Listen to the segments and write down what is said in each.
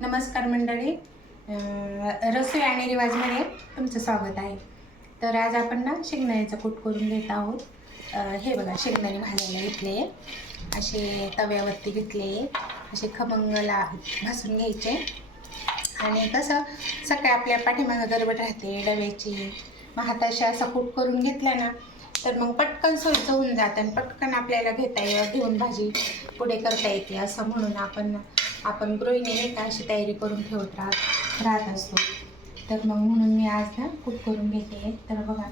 नमस्कार मंडळी, रसोई आणि रिवाजमध्ये तुमचं स्वागत आहे. तर आज आपण ना शेंगदाण्याचं कूट करून घेत आहोत. हे बघा, शेंगदाणे भाजायला घेतले, असे तव्यावरती घेतले, असे खमंगला भाजून घ्यायचे. आणि कसं सकाळी आपल्या पाठीमागं गडबड राहते डब्याची, मग हाताशी असा कूट करून घेतला ना तर मग पटकन सोयीचं होऊन जातं आणि पटकन आपल्याला घेऊन भाजी पुढे करता येते. असं म्हणून आपण गृहिणी नाही का अशी तयारी करून ठेवत राहत असतो. तर मग म्हणून मी आज ना कूट करून घेते. तर बघा,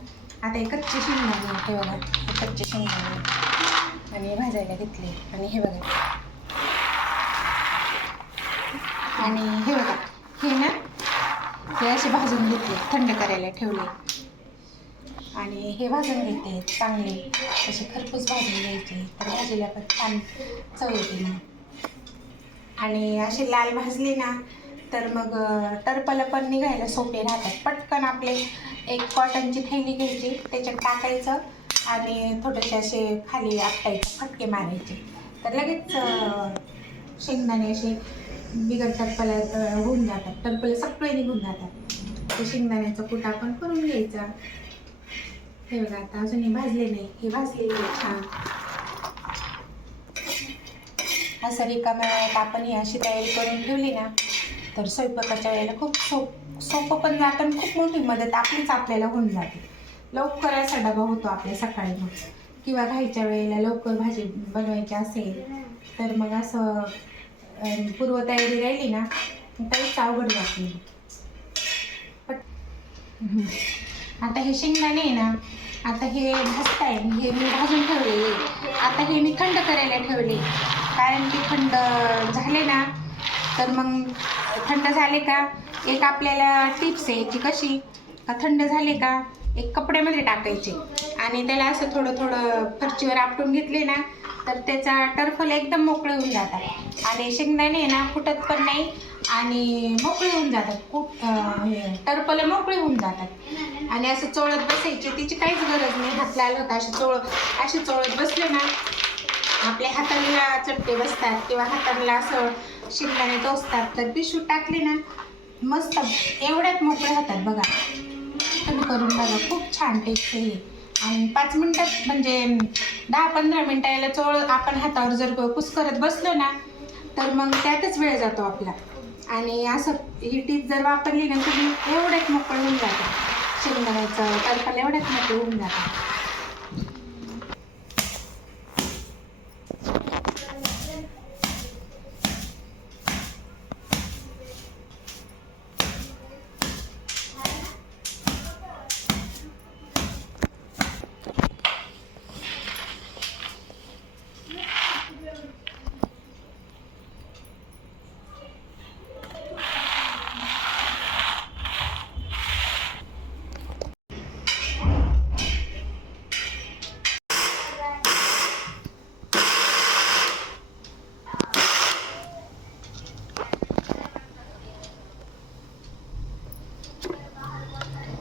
आता हे कच्चे शेंगदाणे, हे बघा कच्चे शेंगदाणे आणि भाजायला घेतले. आणि हे बघा, आणि हे बघा, हे ना हे असे भाजून घेतले, थंड करायला ठेवले. आणि हे भाजून घेते चांगले, असे खरपूस भाजून घ्यायचे. तर भाजीला पण छान चव येते ना. आणि असे लाल भाजले ना तर मग टरपलं पण निघायला सोपे राहतात. पटकन आपले एक कॉटनची थैली घ्यायची, त्याच्यात टाकायचं आणि थोडेसे असे खाली आपटायचे, फटके मारायचे. तर लगेच शेंगदाणे असे बिगर टरपला होऊन जातात, टरपले सगळे निघून जातात. ते शेंगदाण्याचा कूट आपण करून घ्यायचा. हे बघा, आता अजूनही भाजले नाही, हे भाजलेले छान. असं रिकाम्या वेळात आपण ही अशी तयारी करून ठेवली ना तर स्वयंपाकाच्या वेळेला खूप सोपं पण जातं आणि खूप मोठी मदत आपल्याला होऊन जाते. लवकर असा डबा होतो आपल्या सकाळी. मग किंवा घाईच्या वेळेला लवकर भाजी बनवायची असेल तर मग असं पूर्वतयारी राहिली ना काहीच अवघड जात नाही. आता हे शेंगदाणे आहे ना, आता हे भाजताय, हे मी भाजून ठेवले. आता हे मी थंड करायला ठेवले, कारण की थंड झाले ना तर मग थंड झाले का एक आपल्याला टिप्स आहे की कशी का, थंड झाले का एक कपड्यामध्ये टाकायचे आणि त्याला असं थोडं थोडं फरचीवर आपटून घेतले ना तर त्याचा टरफल एकदम मोकळे होऊन जातात. आणि शेंगदाणे ना फुटत पण नाही आणि मोकळे होऊन जातात, टरफल मोकळे होऊन जातात. आणि असं चोळत बसायची तिची काहीच गरज नाही. हात लाल होता असे चोळत बसले ना आपल्या हाताला चटके बसतात किंवा हाताला असं शेंगदाणे टोचतात. तर पिशू टाकली ना मस्त एवढ्यात मोकळे होतात. बघा, तुम्ही करून बघा, खूप छान टेस्ट आहे. आणि 5 मिनटात म्हणजे 10-15 मिनटं याला आपण हातावर जर कुस करत बसलो ना तर मग त्यातच वेळ जातो आपला. आणि असं ही टीप जर वापरली ना तुम्ही एवढ्यात मोकळं होऊन जातं, शेंगदाण्याचं टरफल एवढ्यात मोकळं होऊन जातं.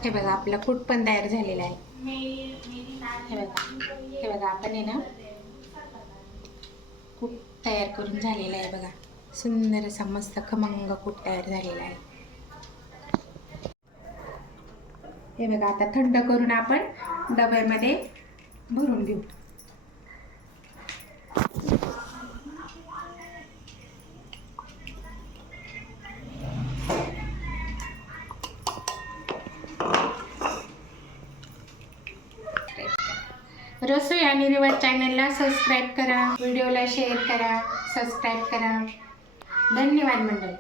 हे बघा, आपला कूट पण तयार झालेला आहे. हे बघा आपण आहे ना कूट तयार करून झालेला आहे. बघा, सुंदर असा मस्त खमंग कूट तयार झालेला आहे. हे बघा, आता थंड करून आपण डब्यामध्ये भरून घेऊ. रसोई आणि रिवाज चॅनलला सबस्क्राईब करा, व्हिडिओला शेअर करा, सबस्क्राईब करा. धन्यवाद मंडळी.